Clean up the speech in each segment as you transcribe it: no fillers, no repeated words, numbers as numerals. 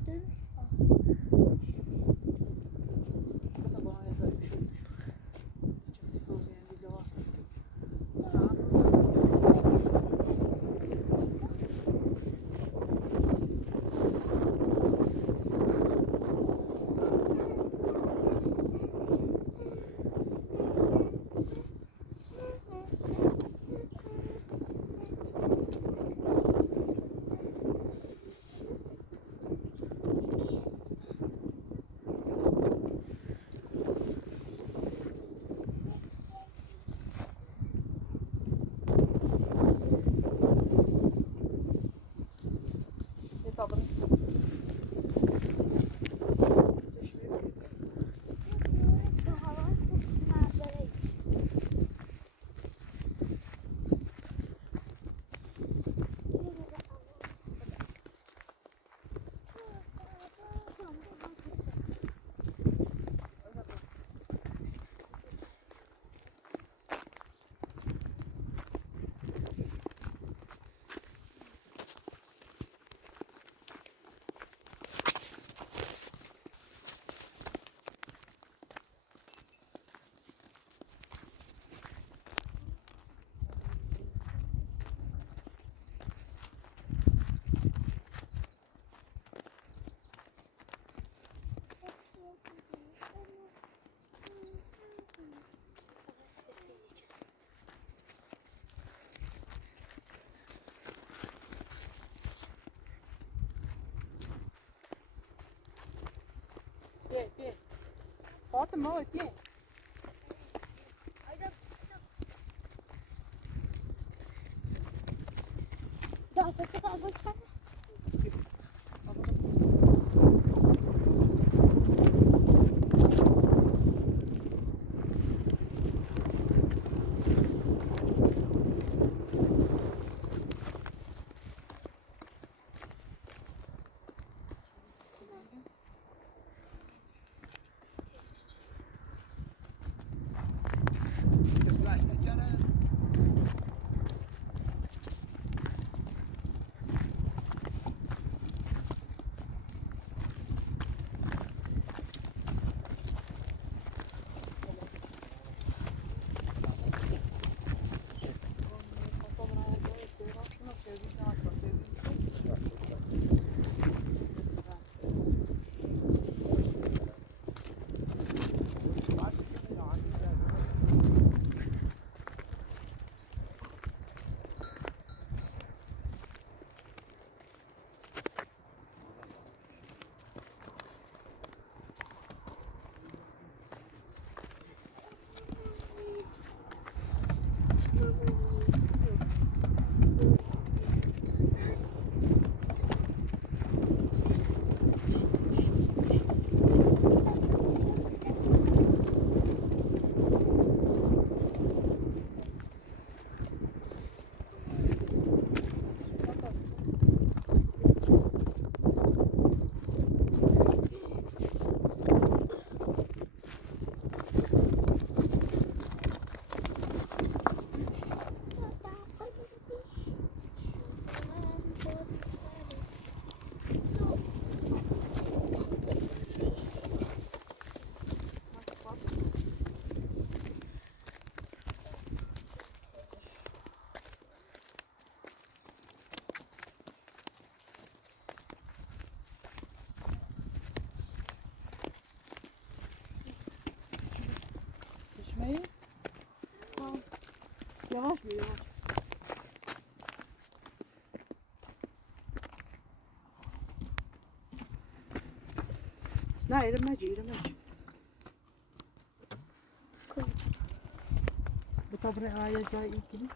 Basıyorum. Bu da bana yazar bir şeymiş. Hiç sıfır olmayan bir lavası. Saat babın seçmiyor. Hava çok manzara. Gel. Fatıma o gel. Ya sakın alırsan. Düşmeyi. Tamam. Yavaş mı yavaş? Ne yürümeci. Bu tabi ayacağı ilgili.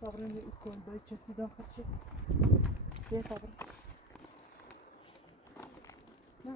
Sabrını ilk konuda içerisinden kaçacak. Gel sabrı. Ne?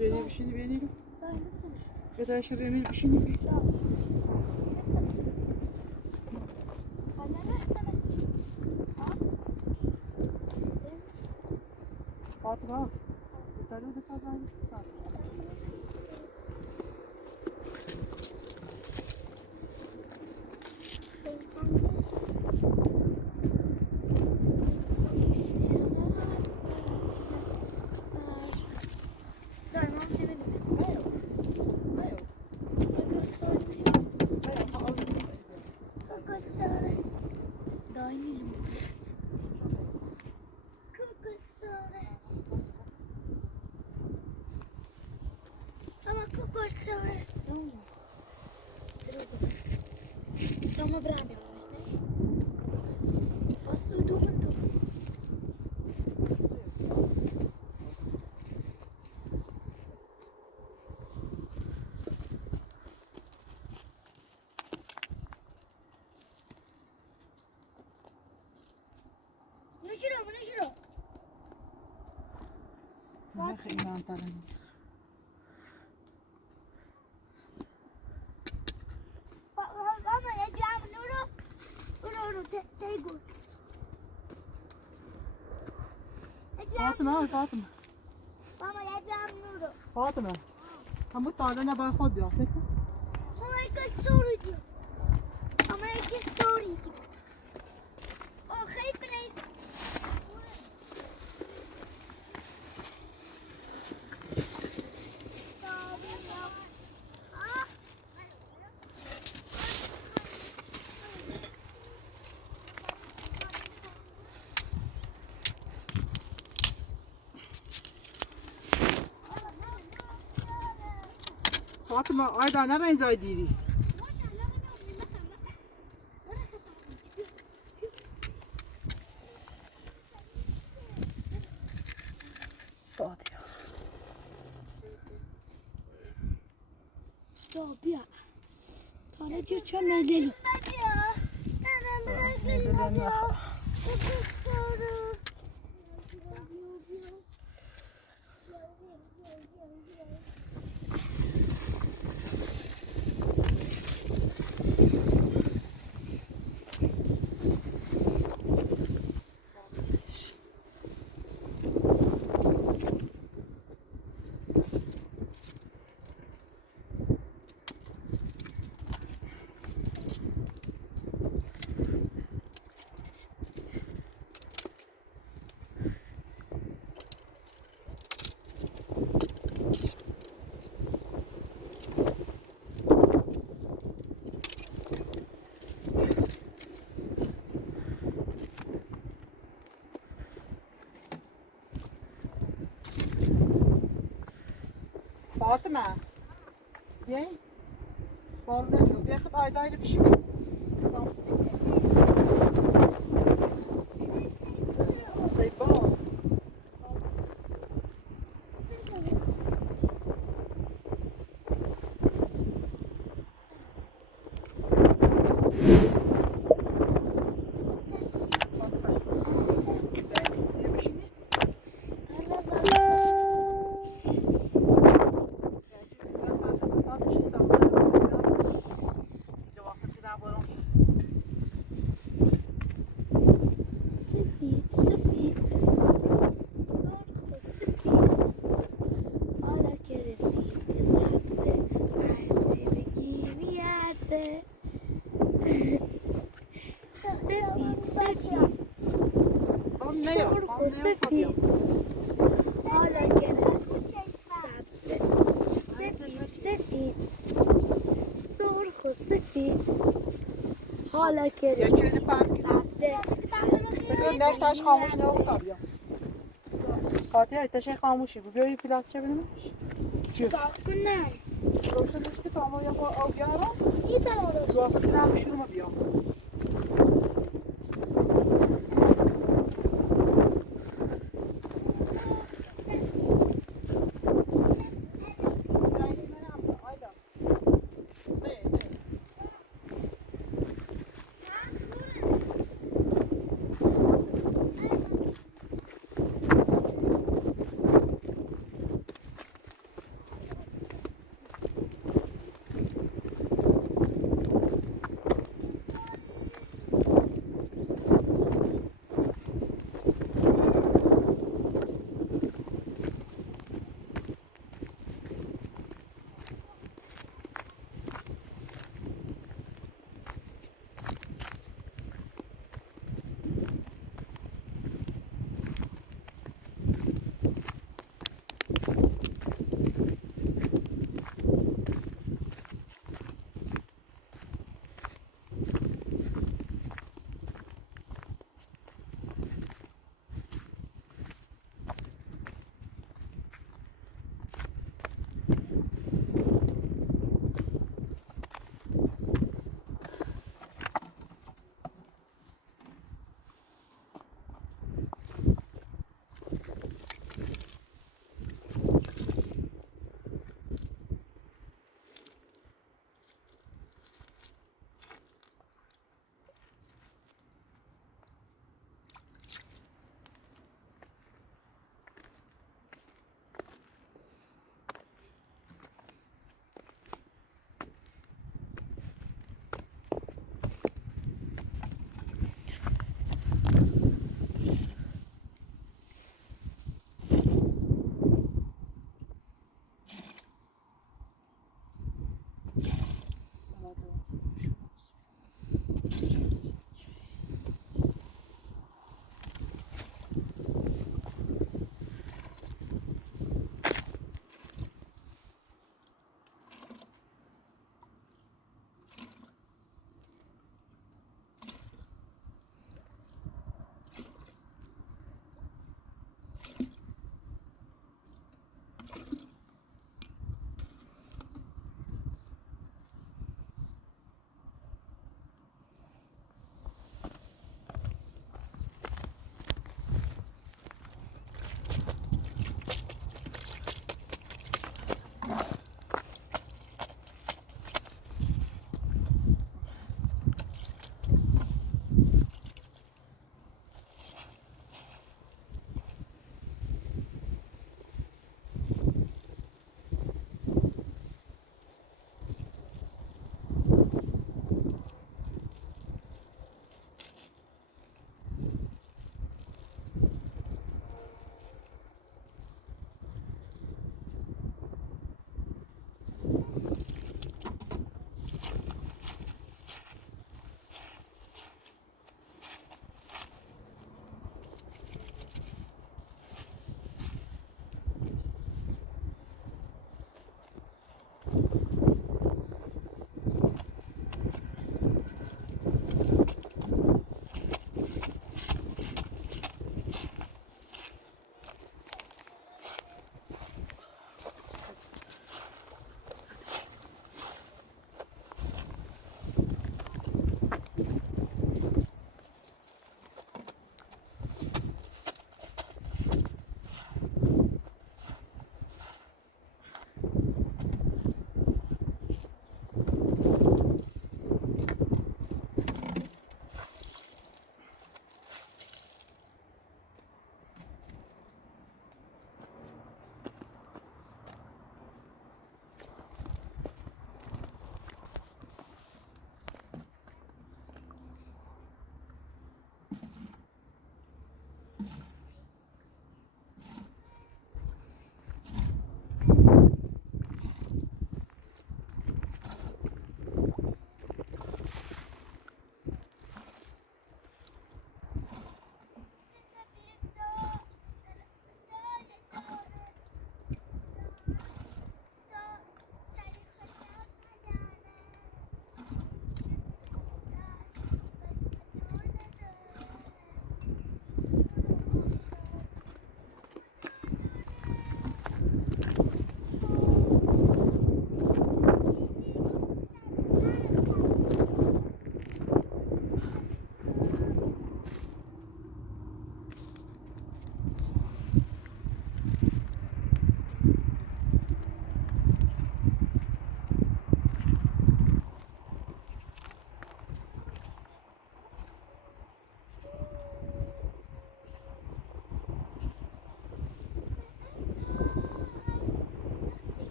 Beni bir şeyini beğenelim. Dayısın. Ya da aşırı yemeği bir şeyini bir. Sağ ol. Yetsin. Kalene istene. Ha? Fatıma. Yeterli de kazanmış. Sen bilirsin. Daimam demedim. Hayır. Hayır. Bakın söyleyeyim. Hayır. Ha, aldım. Bakın söyle. Daimim. Bakın söyle. Ama bakın söyle. Tamam. Tamam bırak. Bas uyduğum. Bunu Ne inan tanımız. Mama, yiyeceğim nuru. Nuru, teygu. Fatıma, Fatıma. Mama, yiyeceğim nuru. Fatıma. هم تعالى انا باخد يا فكرة. Mama, yiyeceğim soru diyor. Mama, yiyeceğim soru diyor. Oh, hey, please. Fatıma ayda ne benzer diri. Fatıma. Bia. Tane çirçe meyleri. Meyvelerini yasa. Fatıma. Ye. Vallahi çok yakıt ayda ayrı bir şey. Sayıba. Sefit, sefit. Sorgu sefit. Hala keresin hesapse. Mertebe gibi yerde. Sefit, sefit. Sorgu sefit. Hala keresin hesapse. Sefit, sefit. Sorgu sefit. Hala keresin hesapse. Ne taş kalmış ne yok tabii ya. Fatih taşı kalmış bu böyle plastik çevirmemiş. Kalkınlar. Yoksa işte tamam ya al yara. İyi tane orası. Bu hafta falan bir şurma bir ya.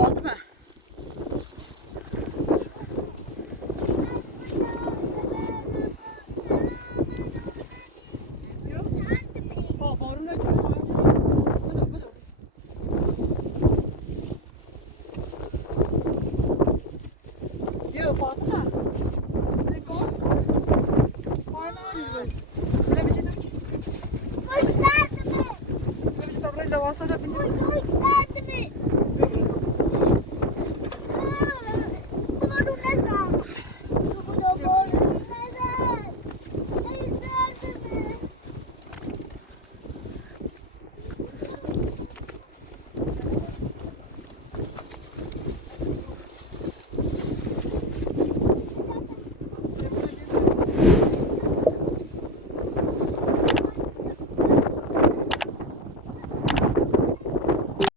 Fatıma. Yok. Aa, bağrımda çocuk. Bıdır bıdır. Yok Fatıma. Ne bu? Aynen öyle. Ne biçim? Hoş geldin mi? Ne biçim tavrıyla varsa da bilmiyorum. Hoş geldin mi?